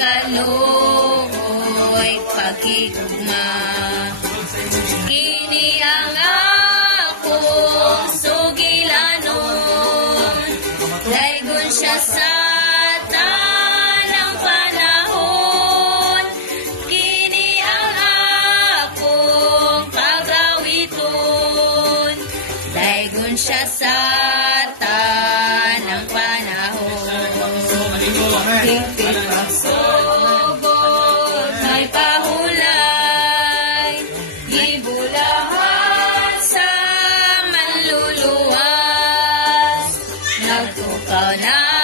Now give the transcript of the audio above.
kaluoy pagkikugma. Kini ang akong sugilanon, daygon siya sa tanang panahon. Kini ang akong kagawiton, daygon siya sa tanang panahon. Higpit pagsugod, may pahulay, gibulahan sa manluluwas, nagtukaw na